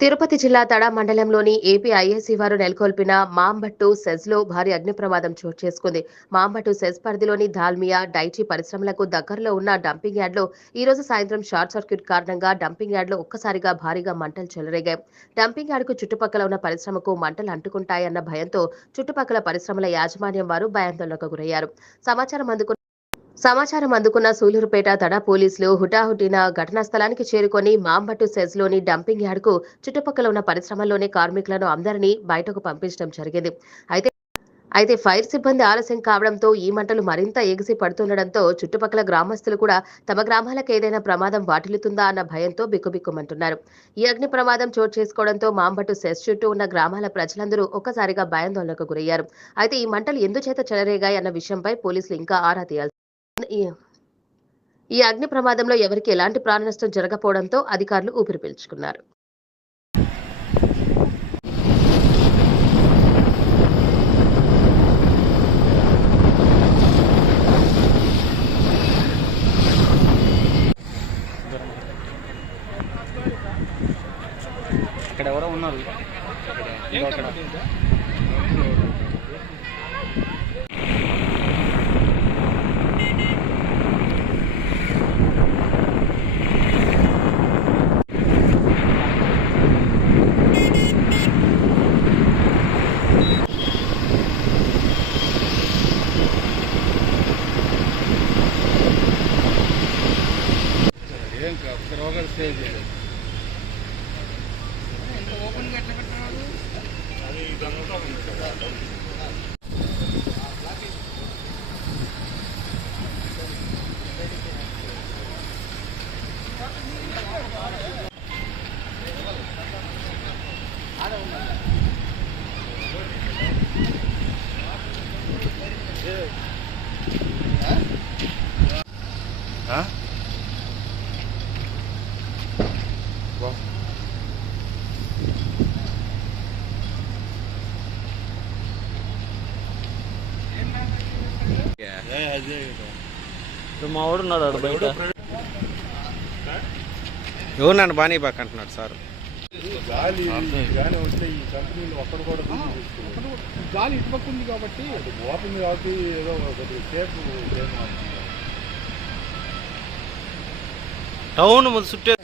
తిరుపతి జిల్లా తడ మండలంలోని AP IAC వారు నెలకొల్పిన మాంబట్టు సెజ్లో భారీ అగ్ని ప్రమాదం చోటు చేసుకుంది. మాంబట్టు సెజ్ పరిధిలోని దాల్మియా, డైచి పరిశ్రమలకు దగ్గరలో ఉన్న డంపింగ్ యార్డ్లో ఈ రోజు సాయంత్రం షార్ట్ సర్క్యూట్ కారణంగా డంపింగ్ యార్డ్లో ఒక్కసారిగా భారీగా మంటలు చెలరేగాయి. డంపింగ్ యార్డ్కు చుట్టుపక్కల ఉన్న పరిశ్రమకు మంటలు అంటుకుంటాయన్న భయంతో చుట్టుపక్కల పరిశ్రమల యాజమాన్యం వారు భయాందోళనకు గురయ్యారు. సమాచారం అందుకున్న సూలూరుపేట తడ పోలీసులు హుటాహుటిన ఘటనా స్థలానికి చేరుకొని మాంబట్టు సెజ్లోని డంపింగ్ యార్డ్కు చుట్టుపక్కల ఉన్న పరిశ్రమల్లోని కార్మికులను అందరినీ బయటకు పంపించడం జరిగింది. అయితే ఫైర్ సిబ్బంది ఆలస్యం కావడంతో ఈ మంటలు మరింత ఎగిసి పడుతుండటంతో చుట్టుపక్కల గ్రామస్తులు కూడా తమ గ్రామాలకు ఏదైనా ప్రమాదం వాటిల్లుతుందా అన్న భయంతో బిక్కుబిక్కుమంటున్నారు. ఈ అగ్ని ప్రమాదం చోటు చేసుకోవడంతో మాంబట్టు సెజ్ చుట్టూ ఉన్న గ్రామాల ప్రజలందరూ ఒక్కసారిగా భయాందోళనకు గురయ్యారు. అయితే ఈ మంటలు ఎందుచేత చెలరేగాయి అన్న విషయంపై పోలీసులు ఇంకా ఆరా తీయాల్సి ఈ అగ్ని ప్రమాదంలో ఎవరికి ఎలాంటి ప్రాణనష్టం జరగకపోవడంతో అధికారులు ఊపిరి పీల్చుకున్నారు. ఇక్కడ ఎవరో ఉన్నారు. మా వాడు ఉన్నాడు ఆడ బయట. ఎవరు బాగానే బాగా అంటున్నాడు సార్. గాలి వస్తే ఈ కంపెనీలు ఒక్కడు కూడా గాలి ఇటుపక్క ఉంది కాబట్టి ఓపెన్ కాబట్టి ఏదో కొద్దిగా సేఫ్ టౌన్ ముందు చుట్టే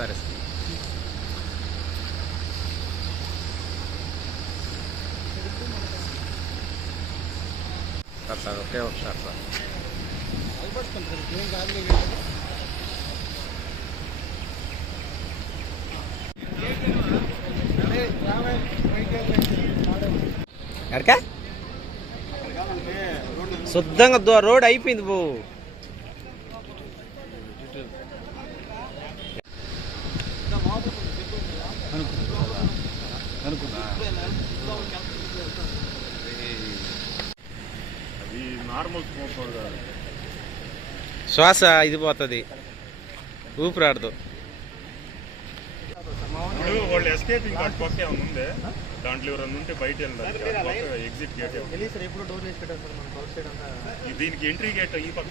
సరే సార్ ఓకే సార్ ఎక్కడికా శుద్ధంగా రోడ్ అయిపోయింది బో. శ్వాస ఇది పోతుంది, ఊపిరాడదు. వాళ్ళు ఎస్కేపింగ్ కార్డ్ పక్క ఏమైనా ఉందే, దాంట్లో ఎవరైనా ఉంటే బయట ఎగ్జిట్ గేట్ దీనికి ఎంట్రీ గేట్ ఈ పక్క